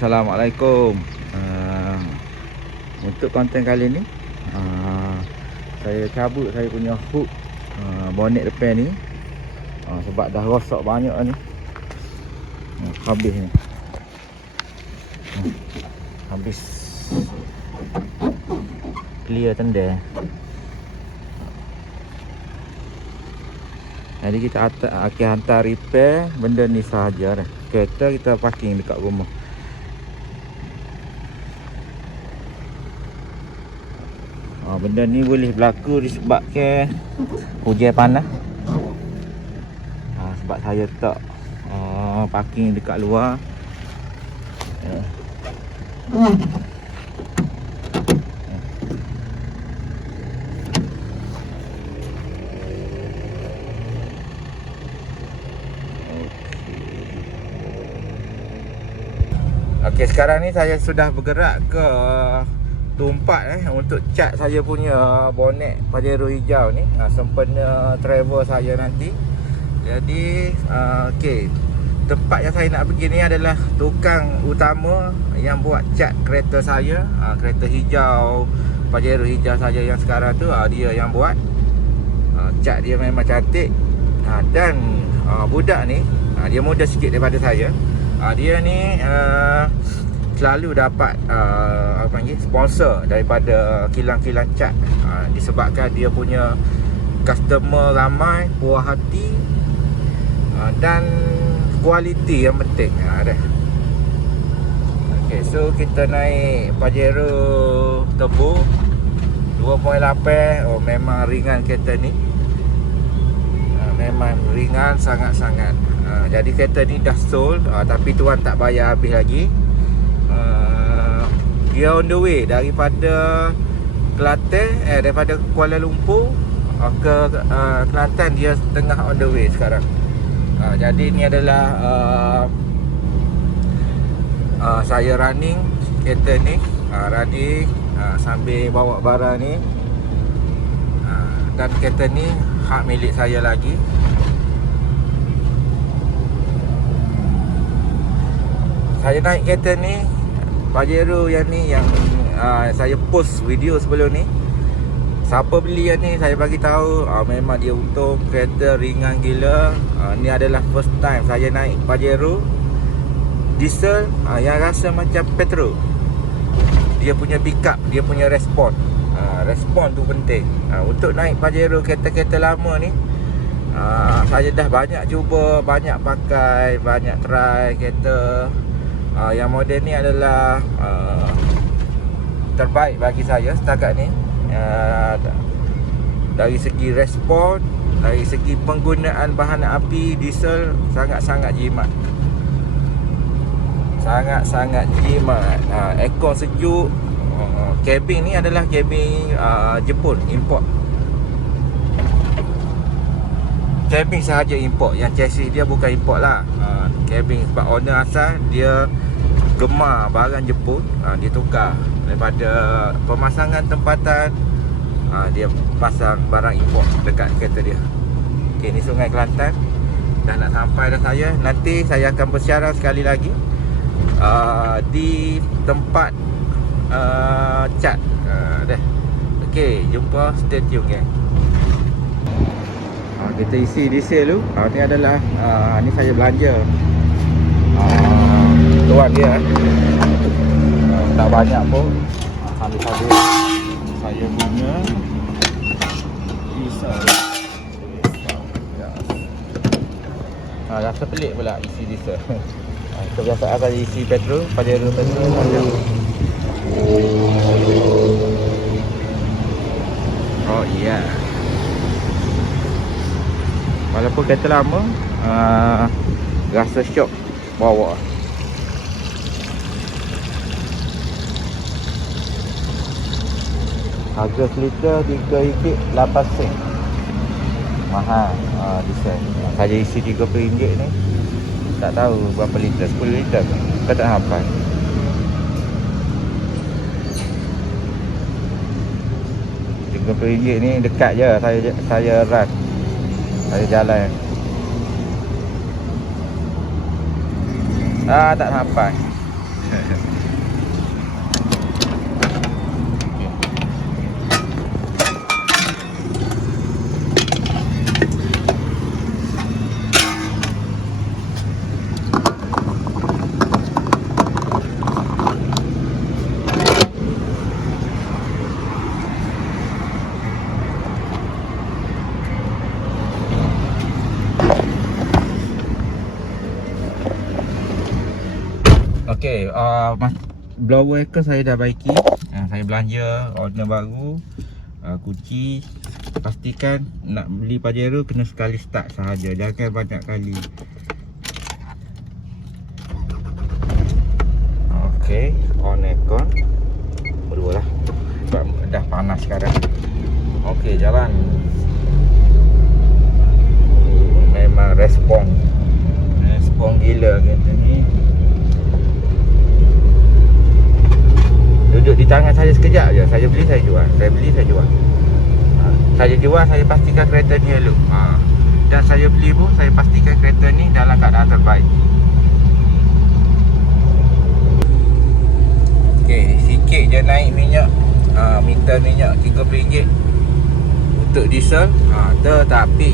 Assalamualaikum. Uh, Untuk konten kali ni uh, Saya cabut saya punya hook uh, Bonnet depan ni. Uh, Sebab dah rosak banyak ni. Uh, Habis ni. Uh, Habis. Clear tender Jadi kita akan hantar repair benda ni sahaja dah. Kereta kita parking dekat rumah. Benda ni boleh berlaku disebabkan hujan panas. Ha, sebab saya tak uh, parking dekat luar. Uh. Okey, sekarang ni saya sudah bergerak ke Tumpat eh untuk cat saya punya bonet Pajero hijau ni ha, sempena travel saya nanti. Jadi uh, okey. Tempat yang saya nak pergi ni adalah tukang utama yang buat cat kereta saya, ha, kereta hijau Pajero hijau saya yang sekarang tu ha, dia yang buat. Ha, cat dia memang cantik. Ha, dan uh, budak ni ha, dia muda sikit daripada saya. Ha, dia ni uh, selalu dapat uh, apa panggil sponsor daripada kilang-kilang cat. Uh, disebabkan dia punya customer ramai puas hati uh, dan kualiti yang penting. Uh, dah. Okay, so kita naik Pajero Turbo 2.8 oh memang ringan kereta ni. Uh, memang ringan sangat-sangat. Uh, jadi kereta ni dah sold uh, tapi tuan tak bayar habis lagi dia on the way daripada Kelantan eh daripada Kuala Lumpur uh, ke uh, Kelantan dia tengah on the way sekarang. Uh, jadi ni adalah uh, uh, saya running kereta ni, uh, running uh, sambil bawa barang ni. Uh, dan kereta ni hak milik saya lagi. Saya naik kereta ni Pajero yang ni yang uh, saya post video sebelum ni. Siapa beli yang ni saya bagi tahu uh, memang dia untung kereta ringan gila. Uh, ni adalah first time saya naik Pajero diesel uh, yang rasa macam petrol. Dia punya pickup, dia punya respon. Uh, respon tu penting. Uh, untuk naik Pajero kereta-kereta lama ni uh, saya dah banyak cuba, banyak pakai, banyak try kereta uh, yang model ni adalah uh, terbaik bagi saya setakat ni. Uh, dari segi respon dari segi penggunaan bahan api diesel sangat-sangat jimat. Sangat-sangat jimat. Uh, aircon sejuk. Uh, cabin ni adalah cabin uh, Jepun import. Cabin sahaja import. Yang chassis dia bukan import lah. Uh, cabin sebab owner asal dia gemar barang Jepun uh, dia tukar. Daripada pemasangan tempatan uh, dia pasang barang import dekat kereta dia. Ok ni sungai Kelantan. Dah nak sampai dah saya. Nanti saya akan bersiaran sekali lagi uh, di tempat uh, cat. Uh, dah ok jumpa. Stay tune gang Ha, kita isi diesel dulu. Ha, ni adalah ha, ni saya belanja. Ha, tuan dia. Ha, tak banyak pun. Ha, habis-habis saya punya. Ya. Ha, rasa pelik pula isi diesel. Ha, kebiasaan saya isi petrol pada room petrol macam Oh iya. Yeah. Walaupun kereta lama uh, Rasa syok bawa Harga seliter RM3.8 sen Mahal uh, diesel Saya isi RM30 ni Tak tahu berapa liter 10 liter. Ke Kita tak hafal? RM30 ni dekat je saya saya run saya jalan. Ah tak sampai Okey, uh, mas blower ke saya dah baiki. Uh, saya belanja order baru. Uh, kunci pastikan nak beli Pajero kena sekali start sahaja. Jangan banyak kali. Okey, on aircon. Berdua lah. Dah panas sekarang. Okey, jalan. Memang respon. Respon gila kereta ni. Duduk di tangan saya sekejap je. Saya beli saya jual. Saya beli saya jual. Ha. Saya jual saya pastikan kereta ni elok. Ha. Dan saya beli pun Saya pastikan kereta ni dalam keadaan terbaik. Okey, sikit je naik minyak. Ha, Meter minyak RM30 Untuk diesel ha, Tetapi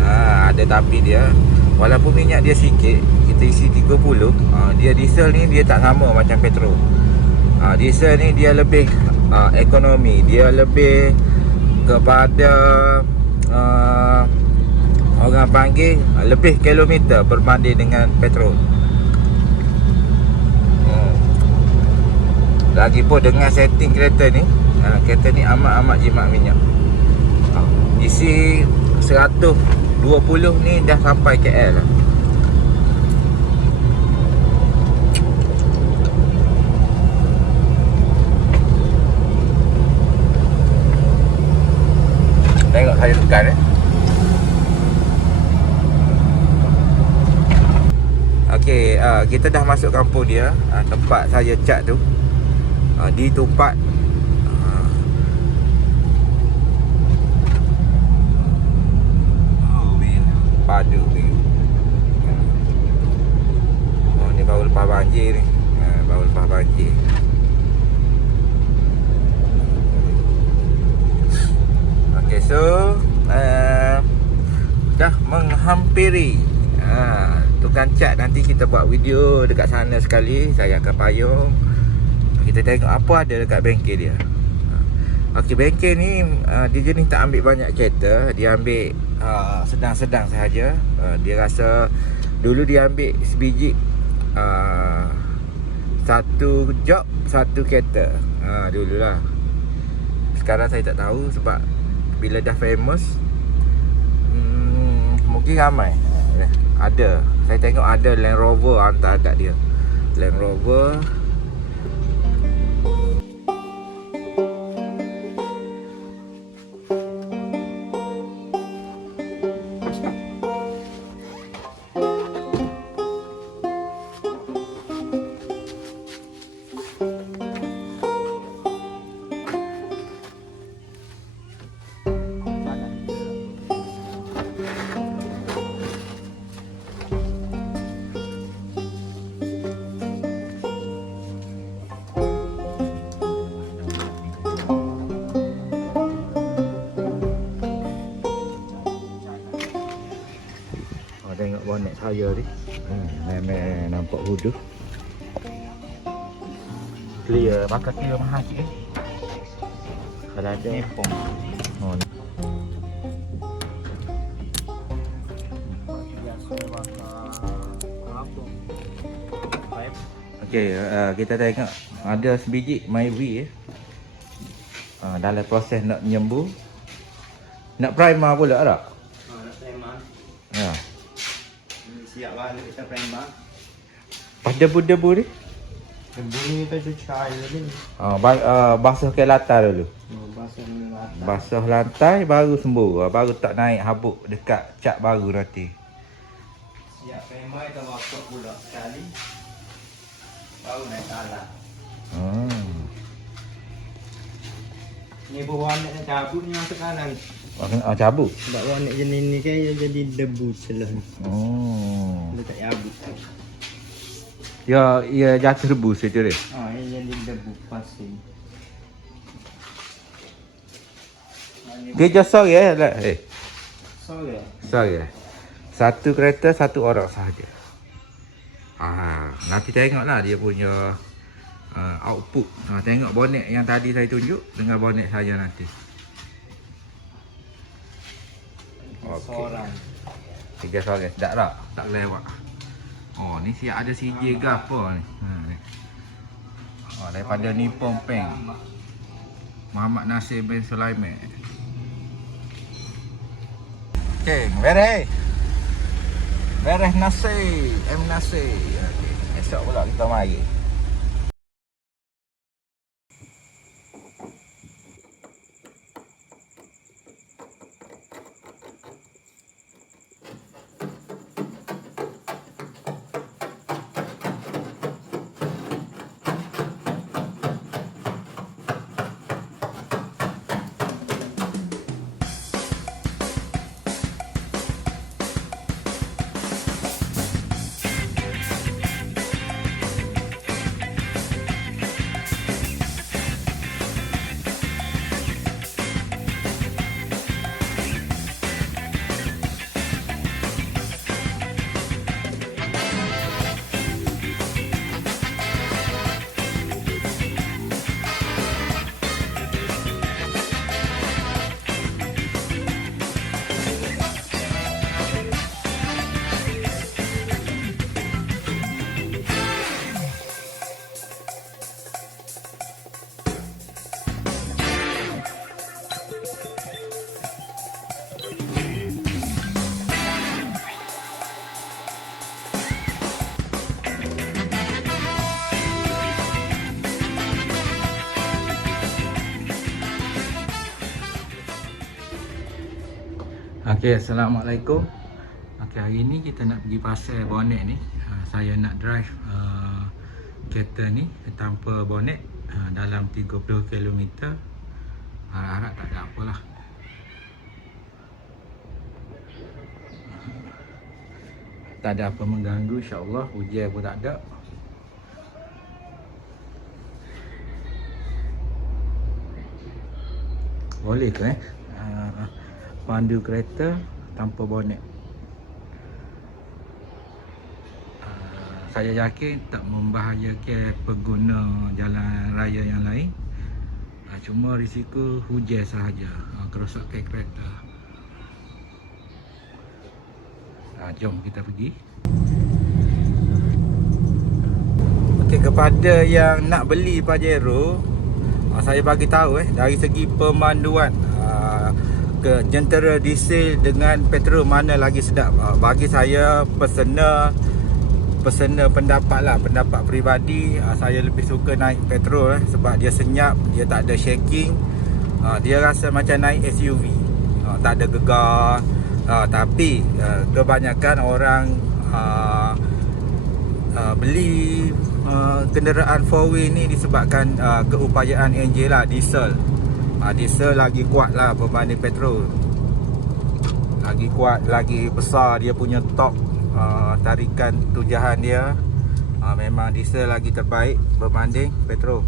ha, Ada tapi dia. Walaupun minyak dia sikit Kita isi 30 ha, Dia diesel ni dia tak sama macam petrol ha, diesel ni dia lebih uh, ekonomi. Dia lebih kepada uh, orang panggil uh, lebih kilometer berbanding dengan petrol. Hmm. lagipun dengan setting kereta ni uh, kereta ni amat-amat jimat minyak. Uh, isi 120 ni dah sampai KL lah Saya tekan eh. Okey, uh, kita dah masuk kampung dia, uh, tempat saya cat tu. Uh, di tempat. Padu ni. Oh, ni baru lepas banjir ni. Uh, baru lepas banjir. Okay, so uh, dah menghampiri uh, tukang cat nanti kita buat video dekat sana sekali. Saya akan payung. Kita tengok apa ada dekat bengkel dia. Okey, bengkel ni uh, dia jenis tak ambil banyak kereta. Dia ambil uh, sedang-sedang sahaja. Uh, dia rasa dulu dia ambil sebiji uh, satu job, satu kereta. Ha, dululah. Sekarang saya tak tahu sebab bila dah famous mungkin ramai. Eh, ada. Saya tengok ada Land Rover hantar kat dia. Land Rover saya ni. Hmm, memang nampak hudu. Clear, pakai clear mahal sikit eh. Kalau ada pom. Oh. ni. Okey, uh, kita tengok ada sebiji Myvi eh. Uh, dalam proses nak nyembuh. Nak primer pula tak? Ha, nak preman. Ya. Siap balik kita preman. Pas debu-debu ni. Bunyi kita cuci air tadi. Ah, ba uh, basuh ke latar dulu. Oh, ni rata. Basuh lantai baru sembuh. Ah, Baru tak naik habuk dekat cat baru nanti. Siap preman kita waktu pula sekali. Baru naik talat. Hmm. Ni warna yang cabut ni yang sekarang. Oh, kena oh, cabut. Sebab warna jenis ni kan dia jadi debu celah ni. Oh. Dia tak cabut. Ya, ya jatuh rebus itu dia. Ah, yang jadi debu pasir. Dia just sorry eh. lah. Eh, Sorry. sorry eh. Satu kereta, satu orang sahaja. Ah, nanti tengoklah dia punya uh, output. Ah, tengok bonet yang tadi saya tunjuk dengan bonet saya nanti. Okey. Seorang. Tiga sorang. Tak tak? Tak lewat. Oh, ni siap ada CJ ke apa ni? Ha, ni. Oh, daripada Nippon Peng. Muhammad Nasir bin Sulaiman. Okay, beres. Beres Nasir. M Nasir. Okay. Esok pula kita mari. Okey, Assalamualaikum. Okey, hari ni kita nak pergi pasal bonet ni. Uh, saya nak drive uh, kereta ni tanpa bonet uh, dalam 30 km. Harap-harap tak ada apalah. Tak ada apa mengganggu insya-Allah. Hujan pun tak ada. Boleh ke eh? Pandu kereta tanpa bonet. Uh, saya yakin tak membahayakan pengguna jalan raya yang lain. Uh, cuma risiko hujan sahaja. Uh, kerosakan kereta. Jom kita pergi. Okey kepada yang nak beli Pajero, saya bagi tahu eh dari segi pemanduan ke jentera diesel dengan petrol mana lagi sedap. Uh, bagi saya personal personal pendapat lah pendapat peribadi uh, saya lebih suka naik petrol eh, sebab dia senyap dia tak ada shaking. Uh, dia rasa macam naik SUV uh, tak ada gegar. Uh, tapi uh, kebanyakan orang uh, uh, beli uh, kenderaan 4 ni disebabkan uh, keupayaan enjin lah diesel uh, diesel lagi kuat lah berbanding petrol. Lagi kuat lagi besar dia punya torque uh, tarikan tujahan dia. Uh, memang diesel lagi terbaik berbanding petrol.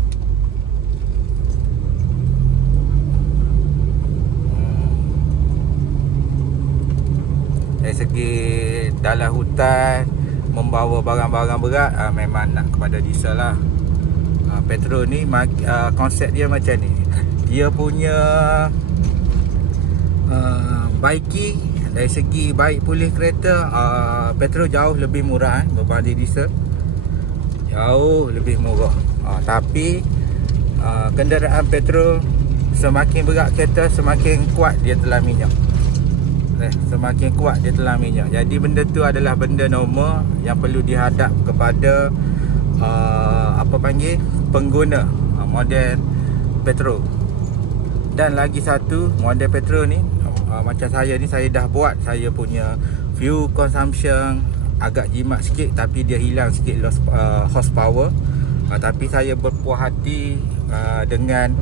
Hmm. dari segi dalam hutan membawa barang-barang berat uh, memang nak kepada diesel lah. Uh, petrol ni konsep dia macam ni dia punya uh, biking dari segi baik pulih kereta uh, petrol jauh lebih murah eh, berbanding diesel. Jauh lebih murah. Uh, tapi uh, kenderaan petrol semakin berat kereta semakin kuat dia telan minyak. Eh, semakin kuat dia telan minyak. Jadi benda tu adalah benda normal yang perlu dihadap kepada uh, apa panggil pengguna uh, model petrol dan lagi satu model petrol ni uh, macam saya ni saya dah buat saya punya fuel consumption agak jimat sikit tapi dia hilang sikit loss uh, horsepower. Uh, tapi saya berpuas hati uh, dengan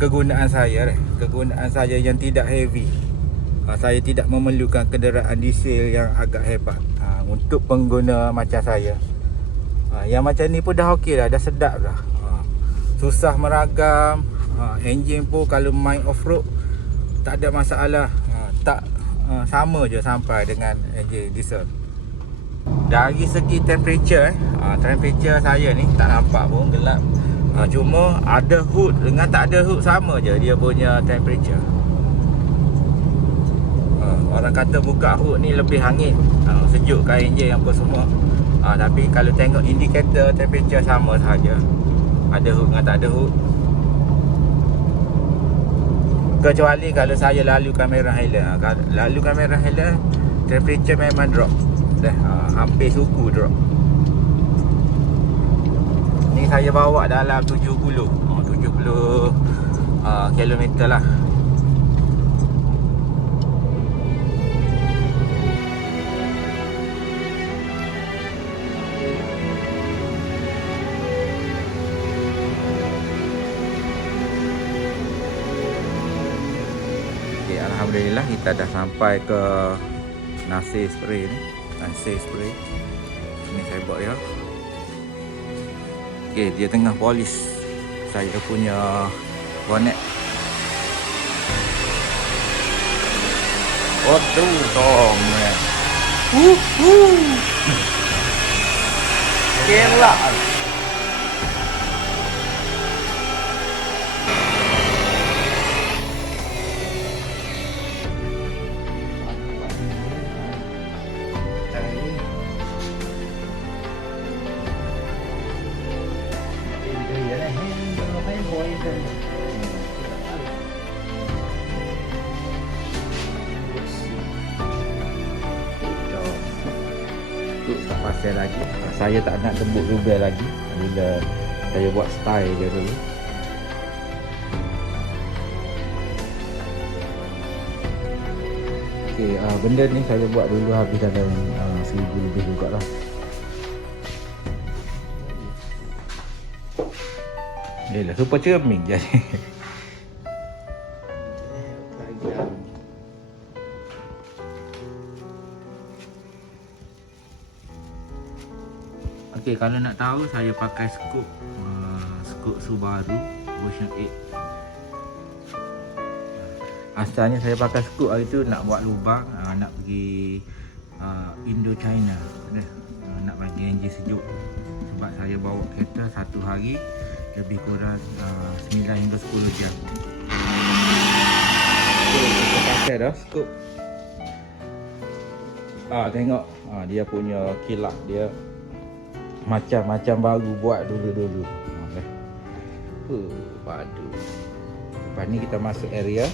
kegunaan saya eh. kegunaan saya yang tidak heavy. Uh, saya tidak memerlukan kenderaan diesel yang agak hebat. Uh, untuk pengguna macam saya. Ha, Yang macam ni pun dah okey dah Dah sedap dah ha, Susah meragam ha, Enjin pun kalau main off-road Tak ada masalah. Ha, Tak ha, Sama je sampai dengan enjin diesel. Dari segi temperature eh, ha, Temperature saya ni tak nampak pun gelap. Ha, Cuma ada hood dengan tak ada hood sama je Dia punya temperature. Ha, Orang kata buka hood ni lebih hangit ha, Sejukkan enjin apa semua. Ha, Tapi kalau tengok indikator temperature sama saja Ada hood dengan tak ada hood Kecuali kalau saya lalu kamera Highland ha, Lalu kamera Highland Temperature memang drop. Dah ha, hampir suku drop. Ni saya bawa dalam 70 oh, 70 uh, kilometer lah Alhamdulillah kita dah sampai ke Nasir Spray ni. Nasir Spray. Ni saya buat ya. Okay, dia tengah polis. Saya punya bonnet Waduh, tong man Wuhuu Kelak rubel lagi. Bila saya buat style je dulu. Okay, uh, benda ni saya buat dulu habis dalam uh, seribu lebih jugalah. Yelah, super cermin jadi Okey, kalau nak tahu saya pakai scoop uh, scoop Subaru version 8. Asalnya saya pakai scoop hari tu nak buat lubang, uh, nak pergi uh, Indo China. Dah, uh, nak bagi enjin sejuk. Sebab saya bawa kereta satu hari lebih kurang uh, 9 hingga 10 jam. Okay, kita pakai dah scoop. Ah, tengok. Ah, dia punya kilat dia macam-macam baru buat dulu-dulu. Okay. Uh, padu. Lepas ni kita masuk area.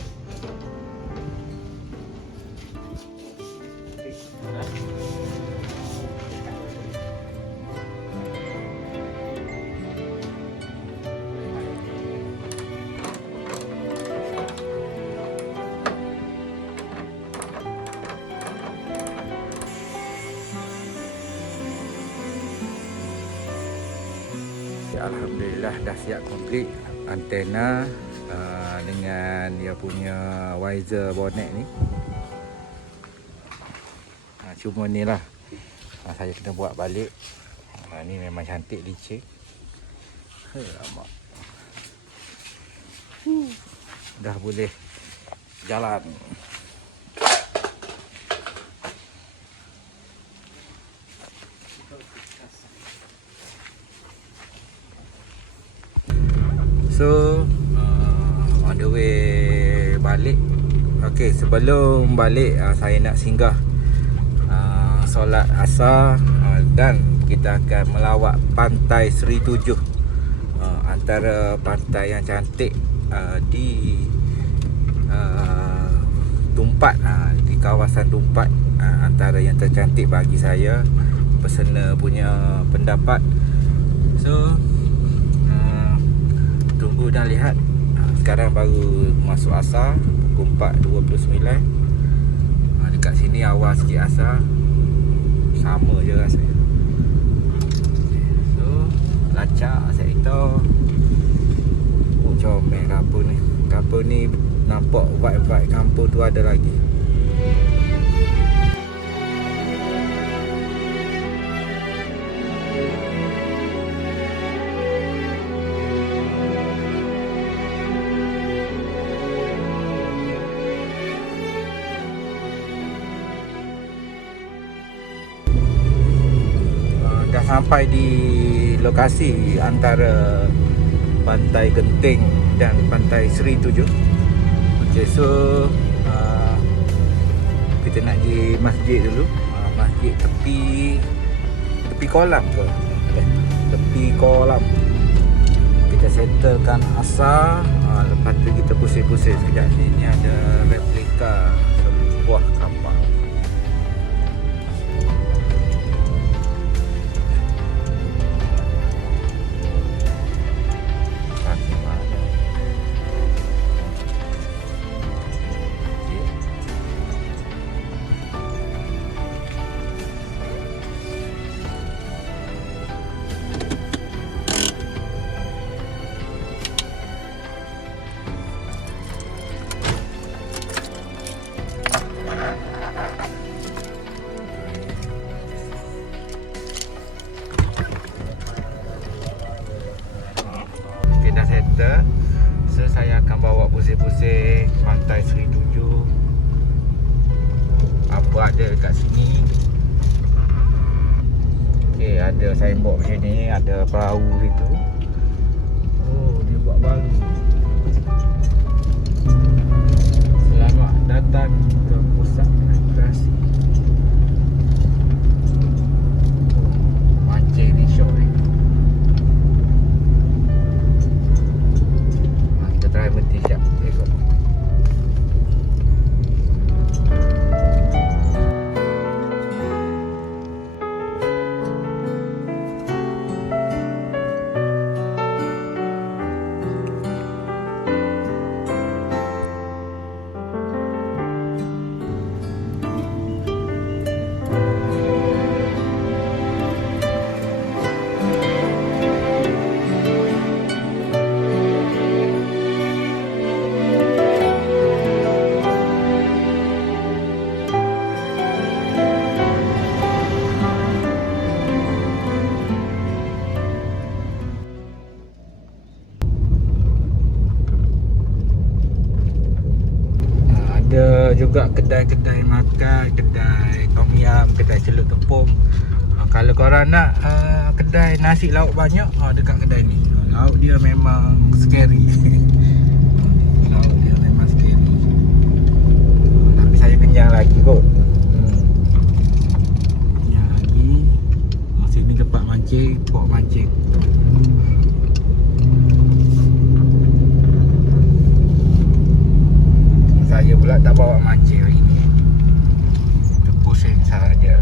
Alhamdulillah dah siap komplit antena uh, dengan dia punya visor bonnet ni. Ha, cuma ni lah ha, saya kena buat balik. Ha, ni memang cantik. Alamak. Huh. Dah boleh jalan. So uh, on the way balik Okay sebelum balik uh, saya nak singgah uh, solat asar uh, dan kita akan melawat pantai Seri Tujuh uh, antara pantai yang cantik uh, di uh, Tumpat uh, di kawasan Tumpat uh, antara yang tercantik bagi saya personal punya pendapat. So uh, tunggu dan lihat. Ha, sekarang baru masuk asar pukul 4.29 ha, dekat sini awal sikit asar. Sama je rasanya. So lacak sektor oh comel kampung ni. Kampung ni nampak vibe-vibe kampung tu ada lagi sampai di lokasi antara Pantai Genting dan Pantai Seri Tujuh. Okey, so uh, kita nak pergi masjid dulu. Uh, masjid tepi tepi kolam ke? Eh, tepi kolam. Kita settlekan asar. Uh, lepas tu kita pusing-pusing sekejap. Sini ada replika juga kedai-kedai makan Kedai tom yam Kedai celup tepung. Ha, Kalau korang nak uh, Kedai nasi lauk banyak ha, Dekat kedai ni. Lauk dia memang Scary. Lauk dia memang scary. Tapi saya kenyang lagi kot. Hmm. Kenyang lagi. Ha, Sini tempat mancing Pok mancing Saya pula tak bawa mancing hari ni. Kita pusing sahaja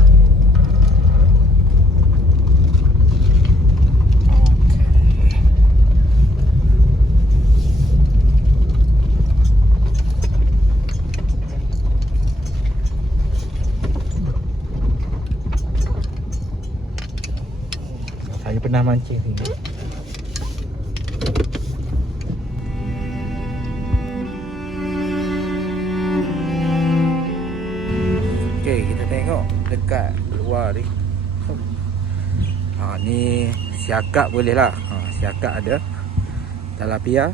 Okey. Saya pernah mancing sini dekat luar ni. Ha ni siakak boleh lah. Ha siakak ada. Talapia.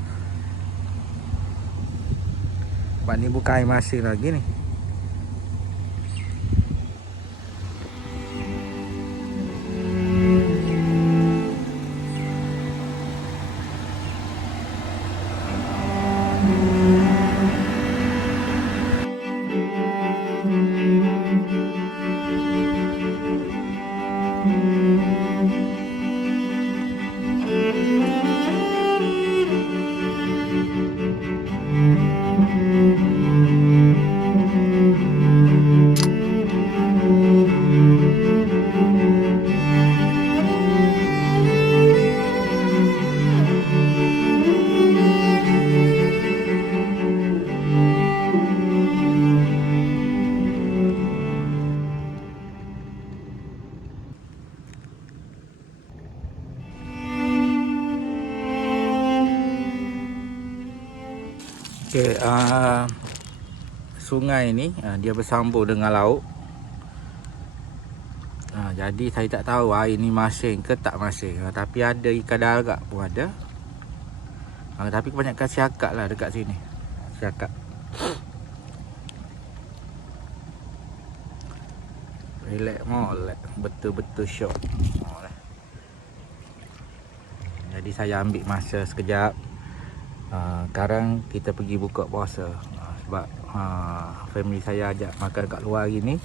Sebab ni bukan air masin lagi ni. Sungai ni uh, dia bersambung dengan laut. Uh, jadi saya tak tahu air ni masin ke tak masin. Uh, tapi ada ikan darat pun ada. Uh, tapi kebanyakan siakak lah dekat sini. Siakak. Relax molek. Betul-betul syok. Jadi saya ambil masa sekejap. Uh, sekarang kita pergi buka puasa. Uh, sebab uh, family saya ajak makan kat luar hari ni.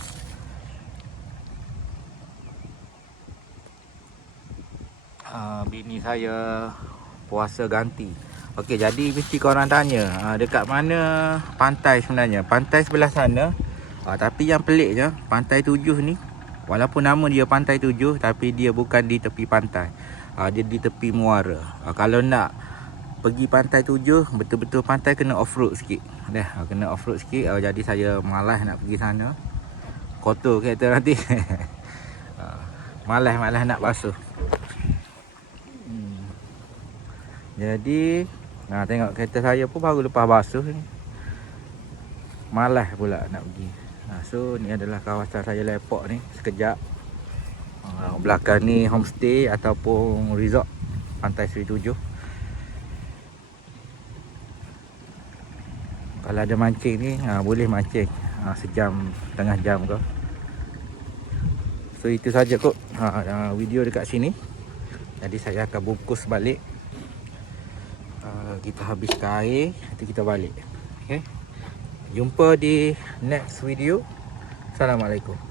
Uh, bini saya puasa ganti. Okey, jadi mesti korang tanya uh, dekat mana pantai sebenarnya. Pantai sebelah sana. Uh, tapi yang peliknya, pantai tujuh ni walaupun nama dia pantai tujuh tapi dia bukan di tepi pantai. Uh, dia di tepi muara. Uh, kalau nak pergi pantai tujuh, betul-betul pantai kena off-road sikit. Dah, kena off-road sikit. Uh, jadi saya malas nak pergi sana. Kotor kereta nanti. uh, malas-malas nak basuh. Hmm. Jadi Nah tengok kereta saya pun baru lepas basuh ni. Malas pula nak pergi. Nah, so ni adalah kawasan saya lepok ni sekejap. Uh, belakang ni homestay ataupun resort Pantai Seri Tujuh. Kalau ada mancing ni uh, boleh mancing. Uh, sejam tengah jam ke. So itu saja kot uh, uh, video dekat sini. Jadi saya akan bungkus balik. Uh, kita habiskan air nanti kita balik. Okey? Jumpa di next video. Assalamualaikum